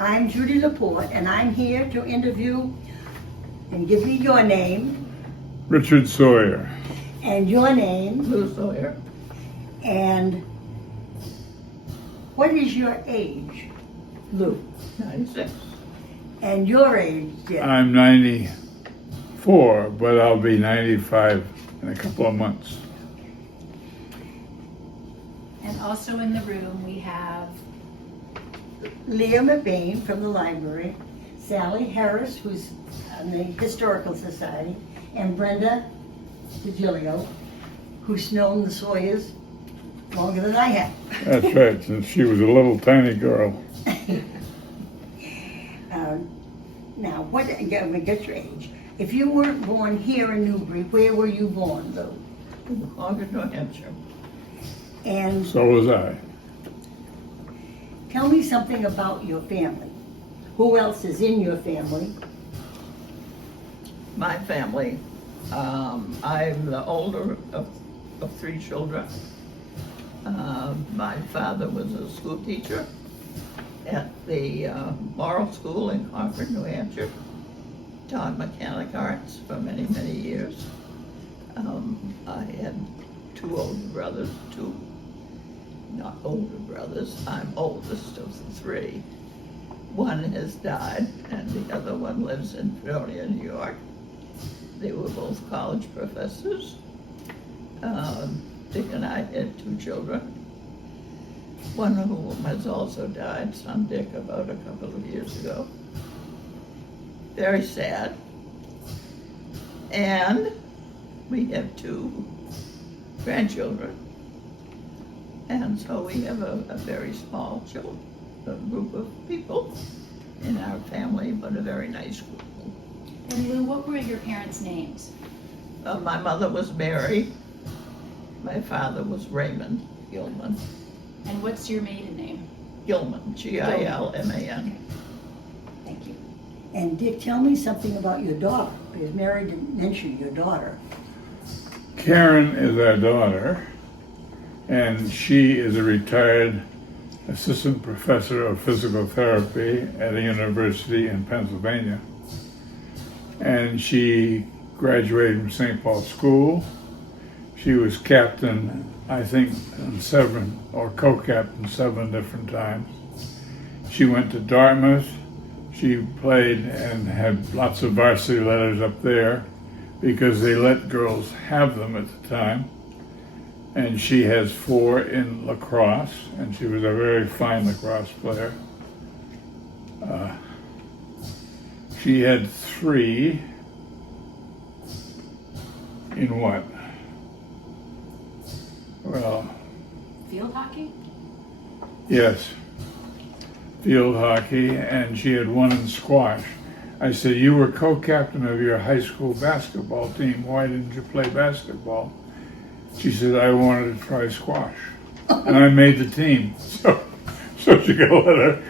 I'm Judy LaPorte, and I'm here to interview and give me your name Richard Sawyer. and your name Lou Sawyer. and what is your age, Lou? 96. And your age, Dick? I'm 94, but I'll be 95 in a couple of months. And also in the room, we have Lea McBain from the library, Sally Harris, who's on the Historical Society, and Brenda DiGilio, who's known the Sawyers longer than I have. That's right, since she was a little tiny girl. Now, get your age. If you weren't born here in Newbury, where were you born, Lou? In Concord, New Hampshire. And So was I. tell me something about your family. Who else is in your family? My family, I'm the older of 3 children. My father was a school teacher at the Moral School in Concord, New Hampshire. Taught mechanic arts for many, many years. I had 2 older brothers, 2 not older brothers. I'm oldest of the 3. One has died, and the other one lives in Fredonia, New York. They were both college professors. Dick and I had 2 children. One of whom has also died, son Dick, about a couple of years ago. Very sad. And we have 2 grandchildren. And so we have a very small group of people in our family, but a very nice group. And Lou, what were your parents' names? My mother was Mary. My father was Raymond Gilman. And what's your maiden name? Gilman, Gilman. Thank you. And Dick, tell me something about your daughter, because Mary didn't mention your daughter. Karen is our daughter, and she is a retired assistant professor of physical therapy at a university in Pennsylvania. And she graduated from St. Paul School. She was captain, I think, in 7 or co-captain 7 different times. She went to Dartmouth. She played and had lots of varsity letters up there because they let girls have them at the time. And she has 4 in lacrosse, and she was a very fine lacrosse player. She had 3 in what? Well, Field hockey? yes, field hockey, and she had 1 in squash. I said, you were co-captain of your high school basketball team. Why didn't you play basketball? She said, I wanted to try squash. And I made the team. So she got a letter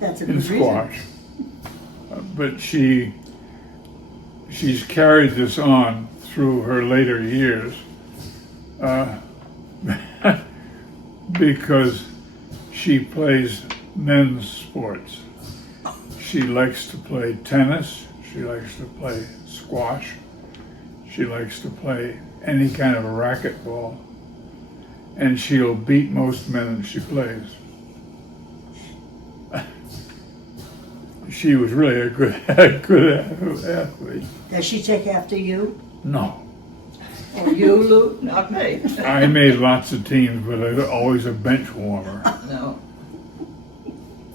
That's a in good squash. But she's carried this on through her later years because she plays men's sports. She likes to play tennis. She likes to play squash. She likes to play any kind of a racquetball. And she'll beat most men that she plays. She was really a good athlete. Does she take after you? No. Or you, Lou? Not me. I made lots of teams, but I was always a bench warmer. No.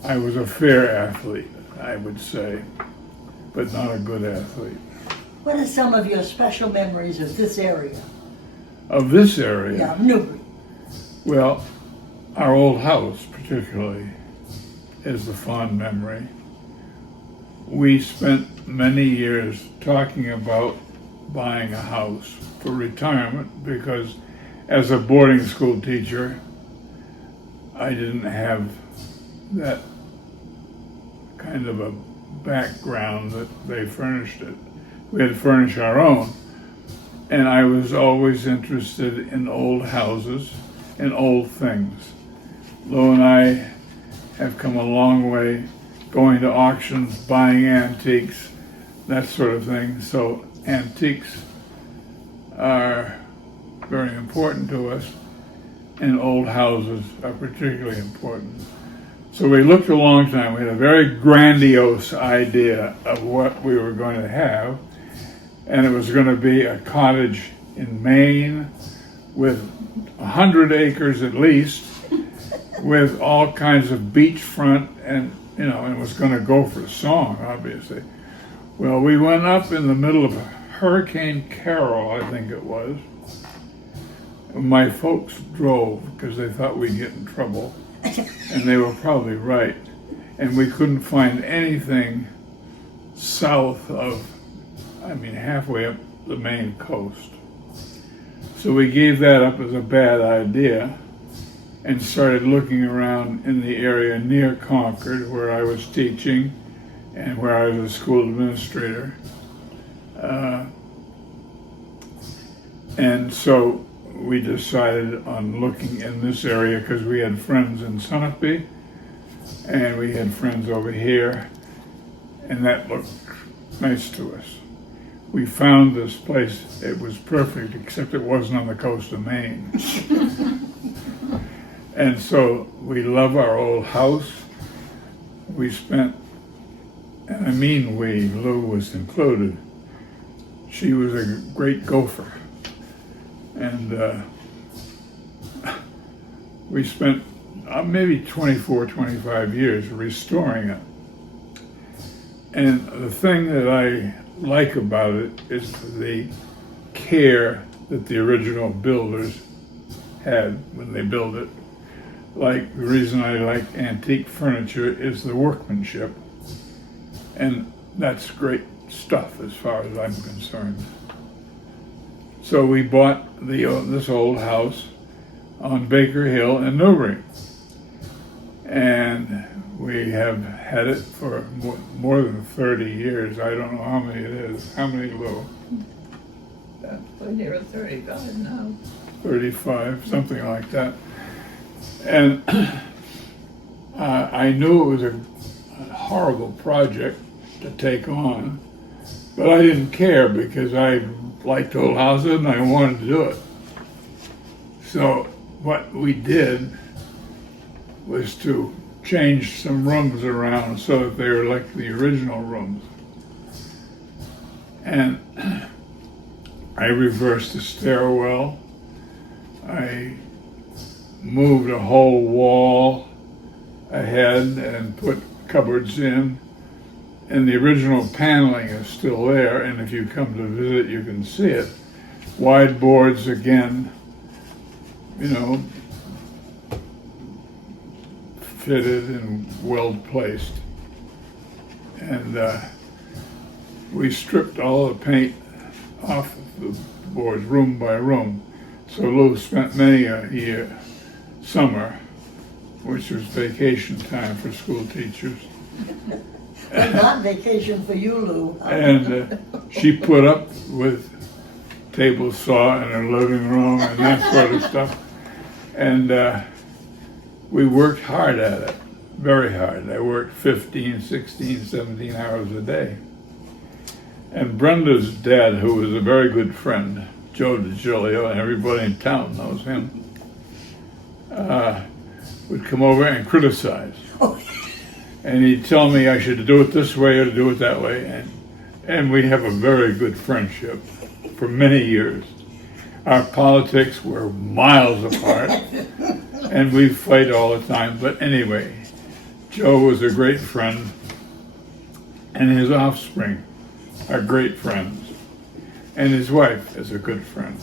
I was a fair athlete, I would say, but not a good athlete. What are some of your special memories of this area? Of this area? Yeah, Newbury. Well, our old house particularly is the fond memory. We spent many years talking about buying a house for retirement because as a boarding school teacher, I didn't have that kind of a background that they furnished it. We had to furnish our own. And I was always interested in old houses and old things. Lou and I have come a long way going to auctions, buying antiques, that sort of thing. So antiques are very important to us, and old houses are particularly important. So we looked a long time. We had a very grandiose idea of what we were going to have, and it was going to be a cottage in Maine with 100 acres at least, with all kinds of beachfront, and it was going to go for a song, obviously. Well, we went up in the middle of Hurricane Carol, I think it was. My folks drove because they thought we'd get in trouble, and they were probably right. And we couldn't find anything south of, halfway up the Maine coast. So we gave that up as a bad idea and started looking around in the area near Concord, where I was teaching and where I was a school administrator. And so we decided on looking in this area because we had friends in Sunapee and we had friends over here, and that looked nice to us. We found this place. It was perfect, except it wasn't on the coast of Maine. And so we love our old house. We spent, and I mean we, Lou was included. She was a great gopher. And we spent maybe 24, 25 years restoring it. And the thing that I like about it is the care that the original builders had when they built it. Like, the reason I like antique furniture is the workmanship. And that's great stuff as far as I'm concerned. So we bought this old house on Baker Hill in Newbury. And we have had it for more than 30 years. I don't know how many it is. How many, Lou? We're near 35 now. 35, something like that. And I knew it was a horrible project to take on, but I didn't care because I liked old houses and I wanted to do it. So what we did was to change some rooms around so that they were like the original rooms. And I reversed the stairwell. I moved a whole wall ahead and put cupboards in. And the original paneling is still there, and if you come to visit, you can see it. Wide boards again, fitted and well placed. And we stripped all the paint off the boards, room by room. So Lou spent many a summer, which was vacation time for school teachers. But not vacation for you, Lou. And she put up with table saw in her living room and that sort of stuff. And we worked hard at it, very hard. I worked 15, 16, 17 hours a day. And Brenda's dad, who was a very good friend, Joe DiGilio, and everybody in town knows him, would come over and criticize. And he'd tell me I should do it this way or do it that way. And we have a very good friendship for many years. Our politics were miles apart, and we fight all the time. But anyway, Joe was a great friend, and his offspring are great friends. And his wife is a good friend.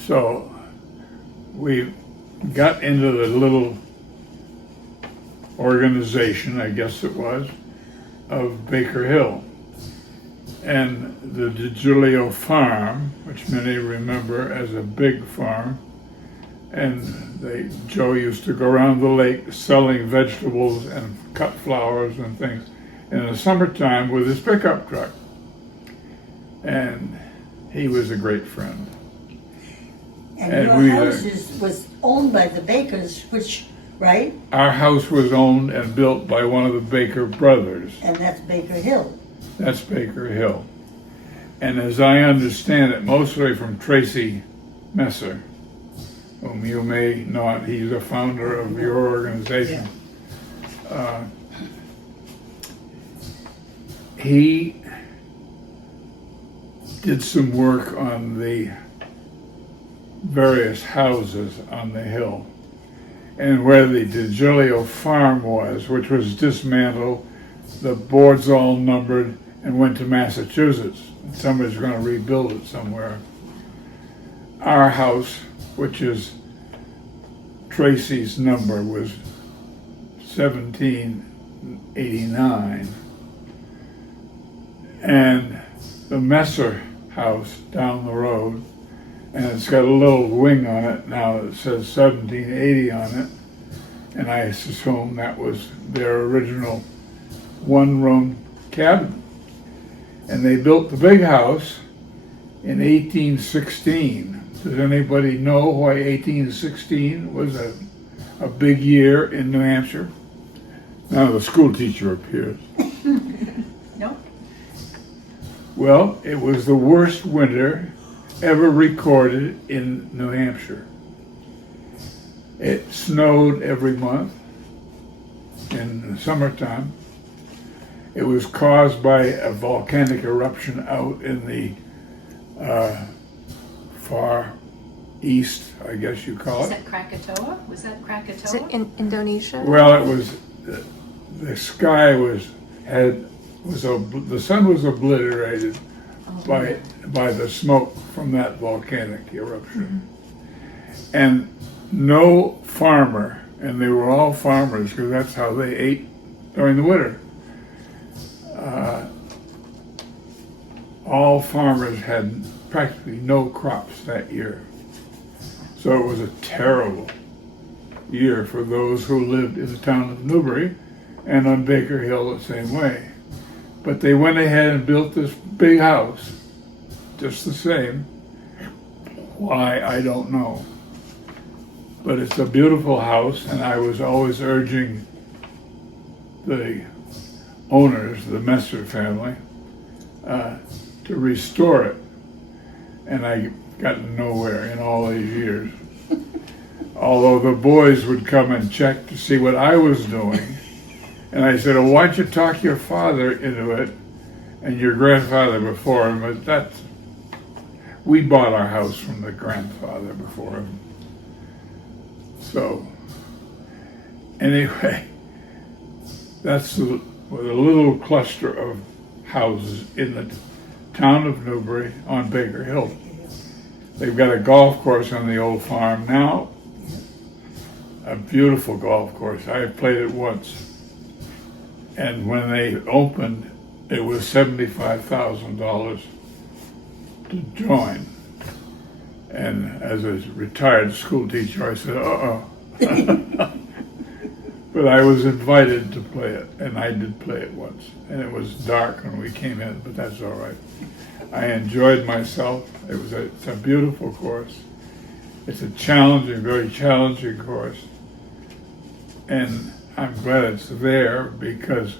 So we got into the little organization, I guess it was, of Baker Hill. And the DiGilio farm, which many remember as a big farm, and Joe used to go around the lake selling vegetables and cut flowers and things in the summertime with his pickup truck. And he was a great friend. And your house was owned by the Bakers, which right? Our house was owned and built by one of the Baker brothers. And that's Baker Hill. That's Baker Hill. And as I understand it, mostly from Tracy Messer, whom you may not, he's a founder of your organization. He did some work on the various houses on the hill, and where the DeGilio farm was, which was dismantled, the boards all numbered and went to Massachusetts. Somebody's going to rebuild it somewhere. Our house, which is Tracy's number, was 1789, and the Messer house down the road, and it's got a little wing on it now that says 1780 on it, and I assume that was their original one-room cabin. And they built the big house in 1816. Does anybody know why 1816 was a big year in New Hampshire? Now the school teacher appears. No? Well, it was the worst winter ever recorded in New Hampshire. It snowed every month in the summertime. It was caused by a volcanic eruption out in the far east, I guess you call Is it. that Krakatoa? Was that Krakatoa? Is it in Indonesia? Well, it was, the sky the sun was obliterated by the smoke from that volcanic eruption. And no farmer, and they were all farmers because that's how they ate during the winter. All farmers had practically no crops that year. So it was a terrible year for those who lived in the town of Newbury, and on Baker Hill the same way. But they went ahead and built this big house, just the same. Why, I don't know. But it's a beautiful house, and I was always urging the owners, the Messer family, to restore it. And I got nowhere in all these years. Although the boys would come and check to see what I was doing. And I said, well, why don't you talk your father into it and your grandfather before him? But we bought our house from the grandfather before him. So, anyway, that's with a little cluster of houses in the town of Newbury on Baker Hill. They've got a golf course on the old farm now, a beautiful golf course. I played it once. And when they opened, it was $75,000 to join. And as a retired school teacher, I said, But I was invited to play it, and I did play it once. And it was dark when we came in, but that's all right. I enjoyed myself. It's a beautiful course. It's a challenging, very challenging course. And I'm glad it's there because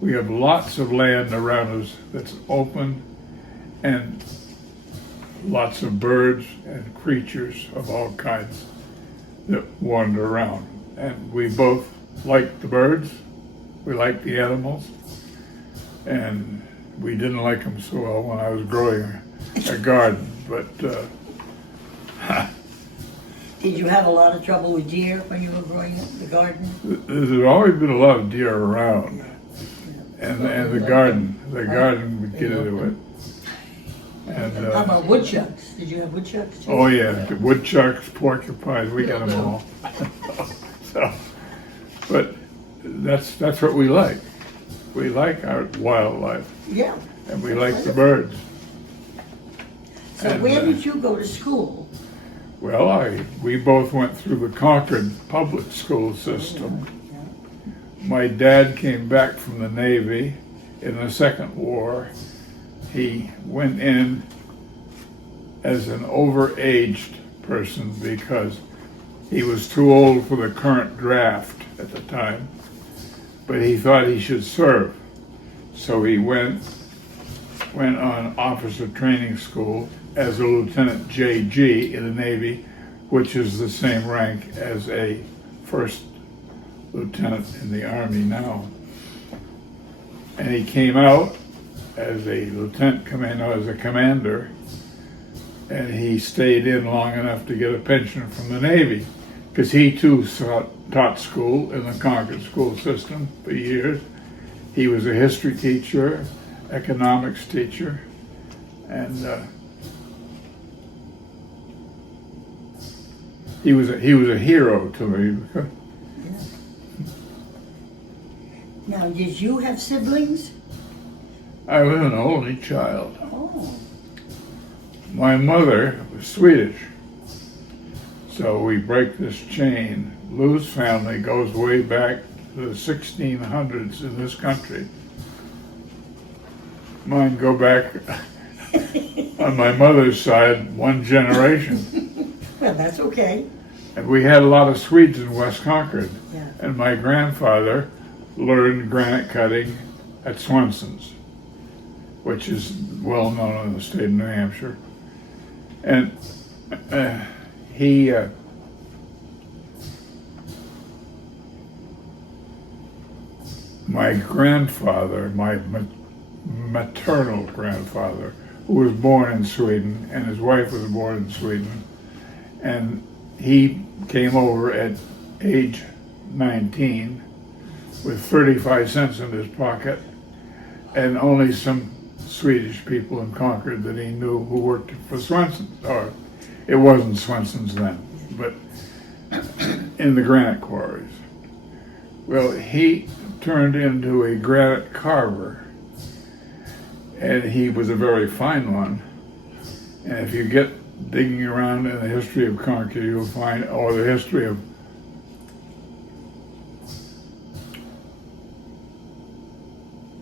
we have lots of land around us that's open and lots of birds and creatures of all kinds that wander around. And we both like the birds, we like the animals, and we didn't like them so well when I was growing a garden, but Did you have a lot of trouble with deer when you were growing up the garden? there's always been a lot of deer around, and the garden would get into it. And How about woodchucks? Did you have woodchucks too? oh yeah, woodchucks, porcupines, we got them all. So, but that's what we like. We like our wildlife, Yeah. and we like the birds. So And, where did you go to school? Well, we both went through the Concord public school system. My dad came back from the Navy in the Second War. He went in as an overaged person because He was too old for the current draft at the time, but he thought he should serve. So he went on officer training school as a Lieutenant JG in the Navy, which is the same rank as a first lieutenant in the Army now. And he came out as a lieutenant commander, as a commander, and he stayed in long enough to get a pension from the Navy, because he too taught school in the Concord school system for years. He was a history teacher, economics teacher, and he was a hero to me. Now, did you have siblings? I was an only child. Oh, My mother was Swedish, so we break this chain. Lou's family goes way back to the 1600s in this country. Mine go back, on my mother's side, one generation. well, that's okay. And we had a lot of Swedes in West Concord. Yeah. And my grandfather learned granite cutting at Swenson's, which is well known in the state of New Hampshire. And my grandfather, my maternal grandfather, who was born in Sweden, and his wife was born in Sweden, and he came over at age 19 with 35 cents in his pocket, and only some Swedish people in Concord that he knew who worked for Swenson's, or it wasn't Swenson's then, but in the granite quarries. Well, he turned into a granite carver, and he was a very fine one. And if you get digging around in the history of Concord, you'll find, or the history of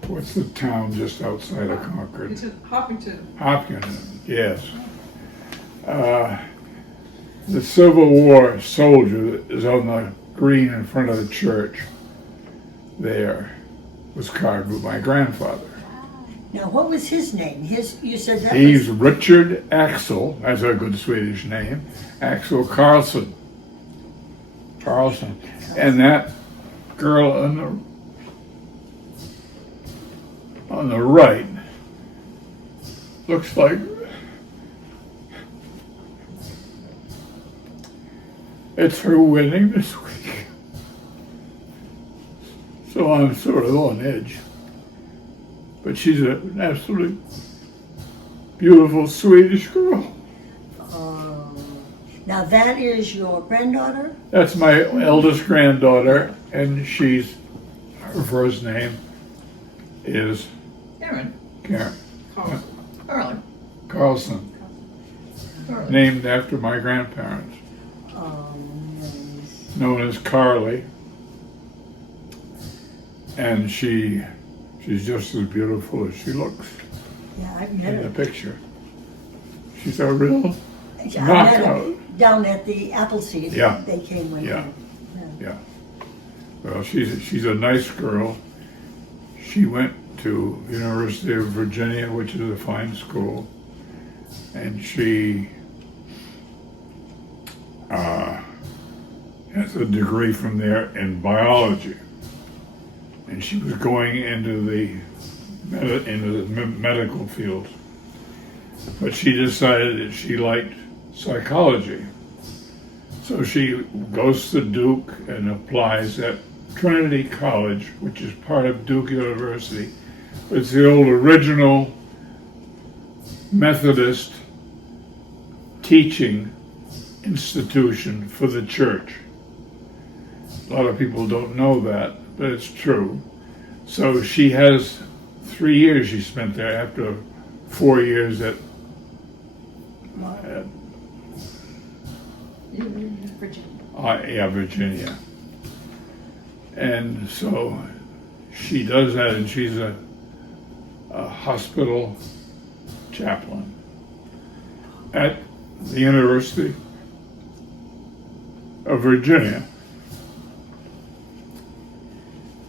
what's the town just outside of Concord? It's Hopkinton. Hopkins, yes. The Civil War soldier that is on the green in front of the church there was carved with my grandfather. Now, what was his name? You said that He's was... Richard Axel, that's a good Swedish name, Axel Carlson. And that girl on the right looks like it's her wedding this week. So I'm sort of on edge. But she's an absolutely beautiful Swedish girl. Now, that is your granddaughter? That's my eldest granddaughter, and her first name is Karen. Karen Carlson. Carlson, named after my grandparents, Oh, nice. known as Carly. And she's just as beautiful as she looks Yeah, I've met in the her. picture. She's a real I met her knockout. down at the Appleseed. Yeah. They came one Yeah. time. Yeah. Well, she's a nice girl. She went to University of Virginia, which is a fine school, and she has a degree from there in biology. And she was going into the medical field, but she decided that she liked psychology. So she goes to Duke and applies at Trinity College, which is part of Duke University. It's the old original Methodist teaching institution for the church. A lot of people don't know that, but it's true. So she has 3 years she spent there after 4 years at Virginia. Virginia. And so she does that, and she's a hospital chaplain at the university. of Virginia.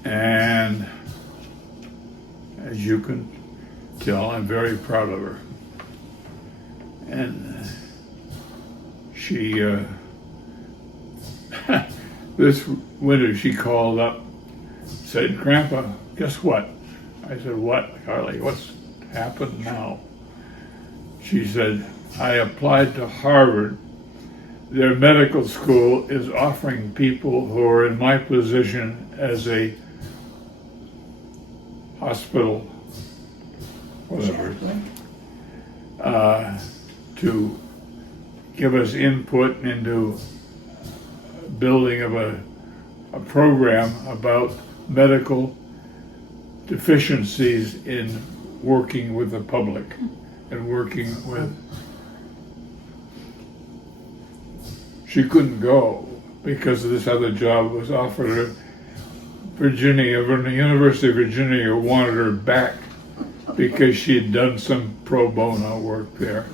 And as you can tell, I'm very proud of her. And she, this winter she called up, said, "Grandpa, guess what?" I said, "What, Carly? What's happened now?" She said, "I applied to Harvard. Their medical school is offering people who are in my position as a hospital, whatever, to give us input into building of a program about medical deficiencies in working with the public and working with." She couldn't go because this other job was offered her. Virginia, from the University of Virginia, wanted her back because she had done some pro bono work there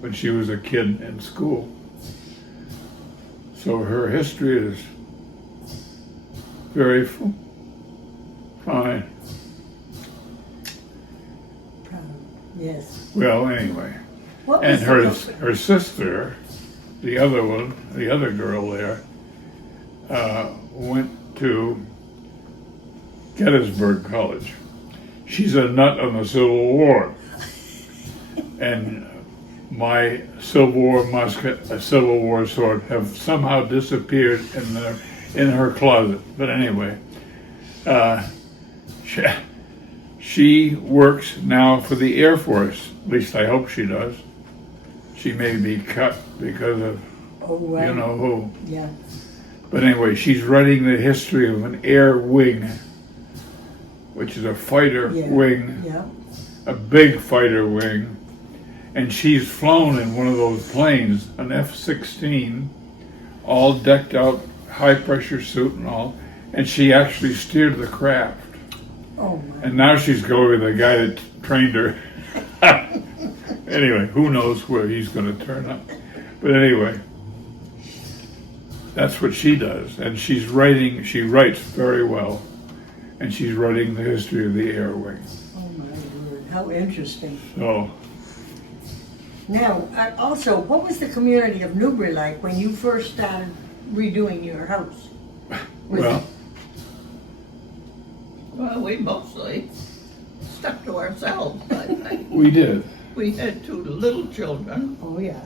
when she was a kid in school. So her history is very fine. Yes. Well, anyway, What and was her sister, the other one, the other girl there, went to Gettysburg College. She's a nut on the Civil War, and my Civil War musket, a Civil War sword, have somehow disappeared in her closet. But anyway, she works now for the Air Force. At least I hope she does. She may be cut because of you know who. Yeah. But anyway, she's writing the history of an air wing, which is a fighter wing, a big fighter wing. And she's flown in one of those planes, an F-16, all decked out, high pressure suit and all. And she actually steered the craft. Oh my. And now she's going with the guy that trained her. Anyway, who knows where he's going to turn up. But anyway, that's what she does. And she writes very well. And she's writing the history of the air wing. Oh my word, how interesting. So, Now, also, what was the community of Newbury like when you first started redoing your house? well, Well, we mostly stuck to ourselves, I think. we did. We had 2 little children, Oh, yeah.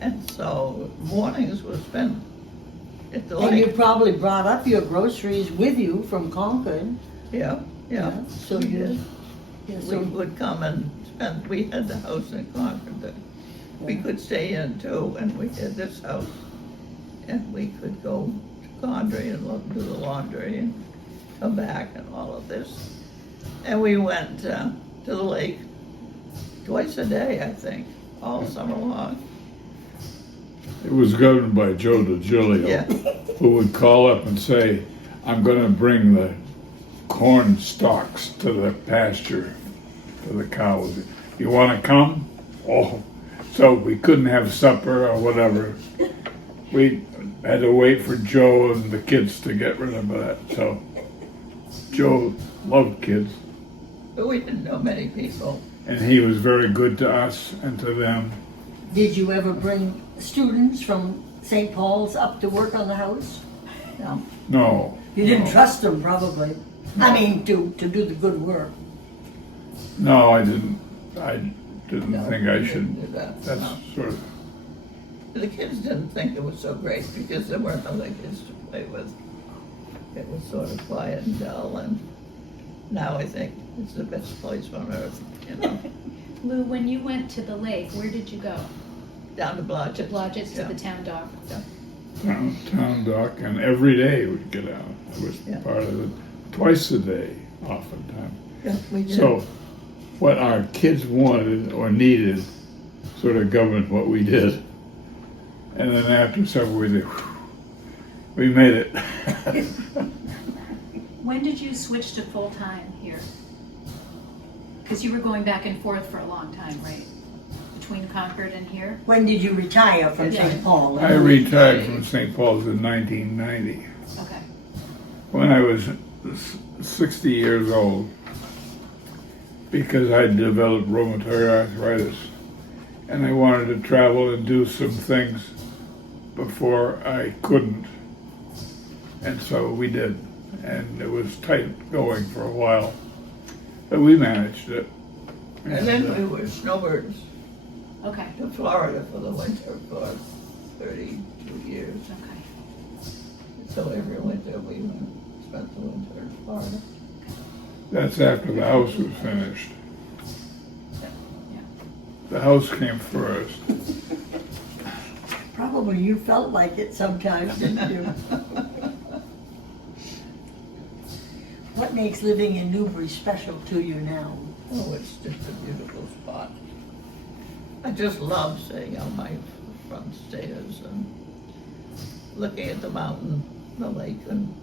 and so mornings were spent at the And you lake. probably brought up your groceries with you from Concord. Yeah. So we you, did. yeah, We so, would come and spend, we had the house in Concord that we could stay in too, and we had this house. And we could go to Condrey and do the laundry and come back and all of this. And we went to the lake twice a day, I think, all summer long. It was governed by Joe DiGilio, Yeah. who would call up and say, "I'm going to bring the corn stalks to the pasture for the cows. You want to come?" Oh, so we couldn't have supper or whatever. We had to wait for Joe and the kids to get rid of that. So Joe loved kids, But we didn't know many people. and he was very good to us and to them. did you ever bring students from St. Paul's up to work on the house? No. No. You didn't no. trust them, probably. I mean, to do the good work. No, I didn't. I didn't No, think we I didn't should. do that, That's no. sort of. The kids didn't think it was so great because there weren't other kids to play with. It was sort of quiet and dull, and now I think it's the best place on earth, you know. Lou, when you went to the lake, where did you go? Down to Blodgett's. To Blodgett's, Yeah. to the town dock? Town dock, and every day we'd get out. It was Yeah. part of it. Twice a day, oftentimes. Yeah, we did. So, what our kids wanted or needed sort of governed what we did. And then after several weeks, we made it. When did you switch to full-time here? Because you were going back and forth for a long time, right? between Concord and here? When did you retire from Yeah. St. Paul? I retired from St. Paul's in 1990 Okay. when I was 60 years old because I developed rheumatoid arthritis and I wanted to travel and do some things before I couldn't. And so we did. And it was tight going for a while. But we managed it. And then we were snowbirds Okay. to Florida for the winter for 32 years. Okay. So every winter we went, spent the winter in Florida. That's after the house was finished. Yeah. The house came first. Probably you felt like it sometimes, didn't you? What makes living in Newbury special to you now? Oh, it's just a beautiful spot. I just love sitting on my front stairs and looking at the mountain, the lake, and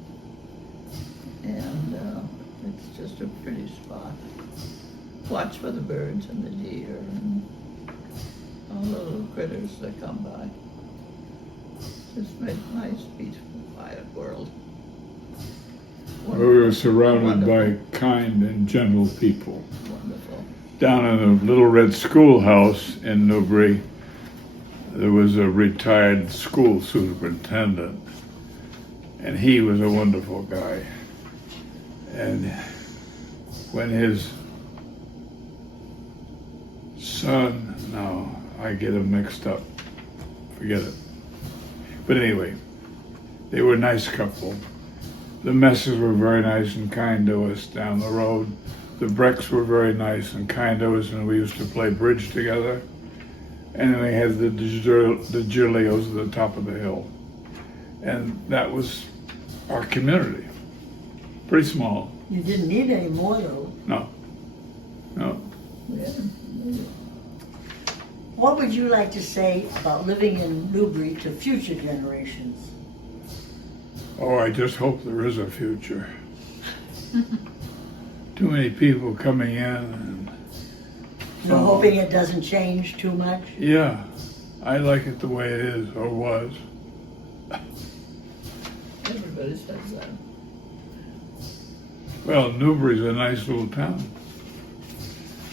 it's just a pretty spot. Watch for the birds and the deer and all the little critters that come by. Just make a nice, peaceful, quiet world. We were surrounded Wonderful. by kind and gentle people. Wonderful. Down in the Little Red Schoolhouse in Newbury, there was a retired school superintendent, and he was a wonderful guy. And when his son, no, I get them mixed up, forget it. But anyway, they were a nice couple. The Messes were very nice and kind to us down the road. The Brecks were very nice and kind to us, and we used to play bridge together. And then they had the Giulios at the top of the hill. And that was our community. Pretty small. You didn't need any more though. No. Yeah. What would you like to say about living in Newbury to future generations? Oh, I just hope there is a future. Too many people coming in and You're hoping it doesn't change too much? yeah, I like it the way it is or was. Everybody says that. Well, Newbury's a nice little town.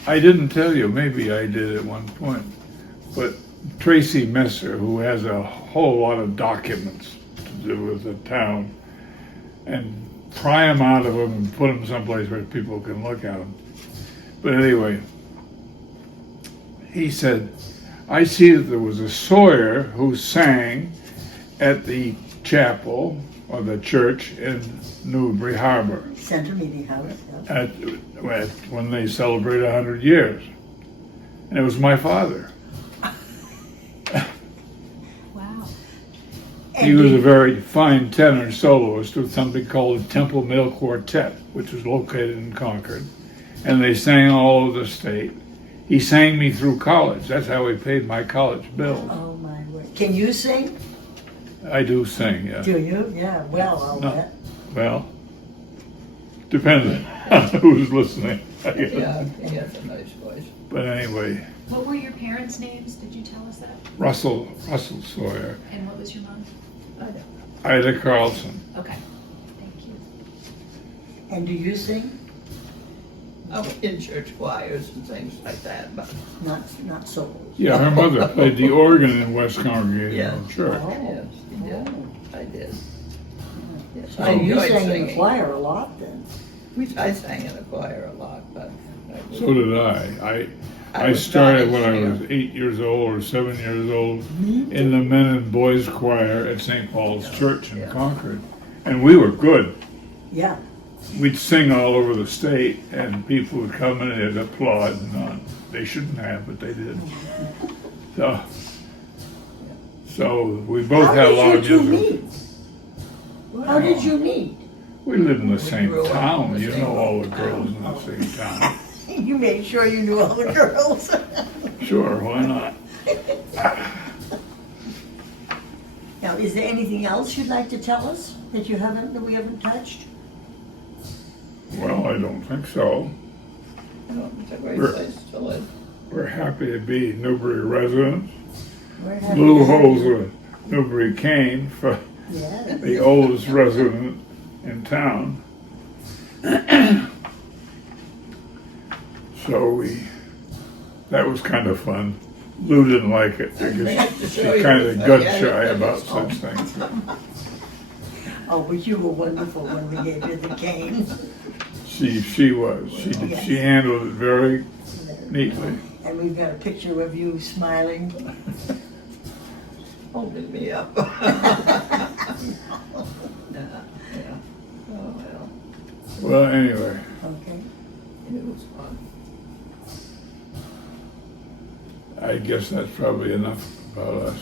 I didn't tell you, maybe I did at one point, but Tracy Messer, who has a whole lot of documents to do with the town, and pry them out of them and put them someplace where people can look at them. But anyway, he said, I see that there was a Sawyer who sang at the chapel or the church in Newbury Harbor Center Meeting House, yeah. when they celebrate 100 years. And it was my father. Wow. He was a very fine tenor soloist with something called the Temple Mill Quartet, which was located in Concord. And they sang all over the state. He sang me through college. That's how he paid my college bills. Oh my word. Can you sing? I do sing, yeah. Do you? Yeah, well, I'll No. bet. Well, depends on who's listening, I guess. Yeah, he has a nice voice. But anyway, What were your parents' names? Did you tell us that? Russell Sawyer, And what was your mom? I don't. Ida Carlson. Okay. Thank you. And do you sing? I was in church choirs and things like that, but Not solos? Yeah, her mother played the organ in West Congregational Yes. Church. Oh. yes, he did. I did. Yes, So I you enjoyed sang in the singing. choir a lot then? I sang in the choir a lot, but I So did I. I was started not a when I was singer. 8 years old or 7 years old in the men and boys choir at St. Paul's Church in Yeah. Concord. And we were good. Yeah. We'd sing all over the state and people would come in and they'd applaud. And they shouldn't have, but they did. So we both had a lot How of did you two music. meet? How did you meet? We lived in the We same grew up in town. the You same know all the town. girls in the same town. You made sure you knew all the girls. Sure, why not? Now, is there anything else you'd like to tell us that we haven't touched? Well, I don't think so. It's a great We're- place to live. We're happy to be Newbury residents. We're happy Lou to have holds you. a Newbury cane for Yes. the oldest resident in town. So that was kind of fun. Lou didn't like it because she's kind of gun shy about such things. Oh, but you were wonderful when we gave you the cane. She was. She handled it very neatly. And we've got a picture of you smiling. Holding me up. Yeah. Oh, well, Well, anyway, Okay. it was fun. I guess that's probably enough about us.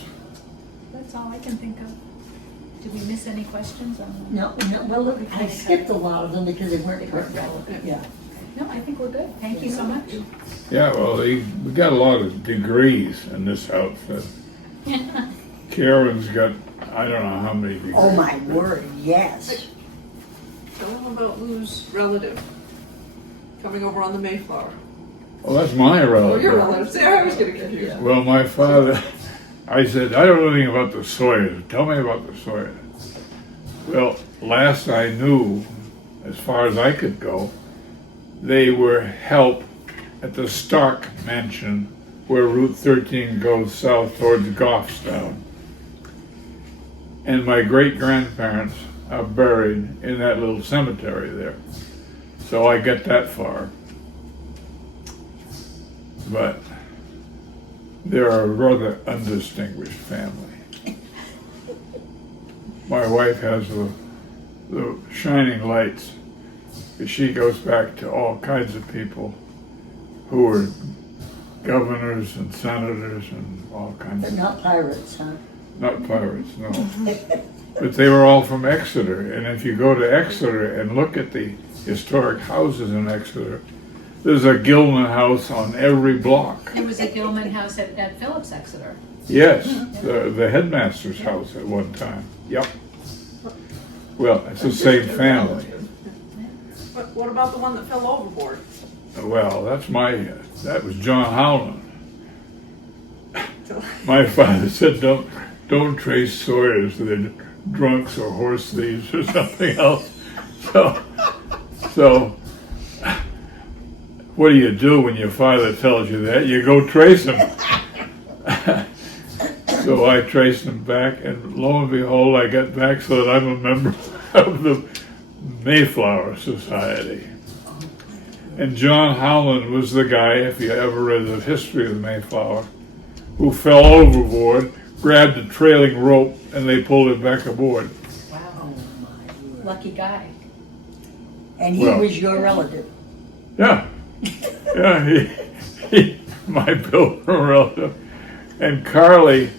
That's all I can think of. Did we miss any questions on No, well, look, I skipped a lot of them because they weren't relevant. Yeah. No, I think we're good. Thank you so much. Yeah, well, we got a lot of degrees in this outfit. Karen's got, I don't know how many degrees. Oh, my word, yes. Tell them about Lou's relative coming over on the Mayflower. Well, that's my Oh, relative. your relative. See, I was getting confused. Yeah. Well, my father, I said, I don't know anything about the Sawyers. Tell me about the Sawyers. Well, last I knew, as far as I could go, they were help at the Stark Mansion where Route 13 goes south towards Goffstown. And my great-grandparents are buried in that little cemetery there. So I get that far. But they're a rather undistinguished family. My wife has the shining lights. She goes back to all kinds of people who were governors and senators and all kinds But of, not pirates, huh? not pirates, no. But they were all from Exeter, and if you go to Exeter and look at the historic houses in Exeter, there's a Gilman house on every block. There was a Gilman house at Phillips Exeter. Yes, the headmaster's house at one time. Yep. Well, it's the same family. But what about the one that fell overboard? Well, that was John Howland. My father said, don't trace Sawyers to the drunks or horse thieves or something else. So what do you do when your father tells you that? You go trace him. So I traced him back, and lo and behold, I got back so that I'm a member of the Mayflower Society. And John Howland was the guy, if you ever read the history of the Mayflower, who fell overboard, grabbed a trailing rope, and they pulled it back aboard. Wow. Oh, my word. Lucky guy. And he Well- was your relative. Yeah, yeah, he my Pilgrim relative. And Carly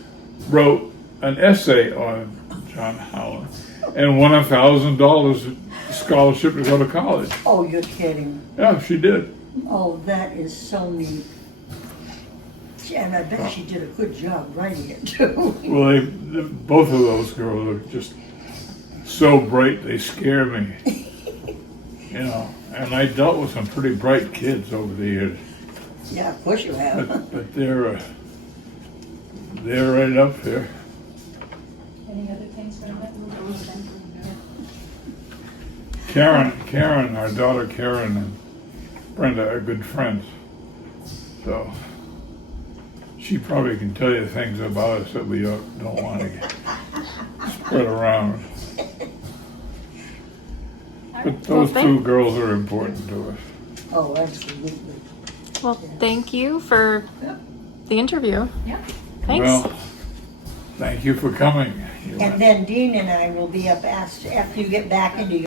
wrote an essay on John Howland and won $1,000 scholarship to go to college. Oh, you're kidding. Yeah, she did. Oh, that is so neat. And I bet she did a good job writing it, too. Well, both of those girls are just so bright, they scare me. You know, and I dealt with some pretty bright kids over the years, Yeah, of course you have. but they're right up there. Any other things from that? Karen, our daughter Karen and Brenda are good friends. So she probably can tell you things about us that we don't want to get spread around. But those two girls are important to us. Oh, absolutely. Well, thank you for the interview. Yeah. Thanks. Well, thank you for coming. And then Dean and I will be up after you get back into your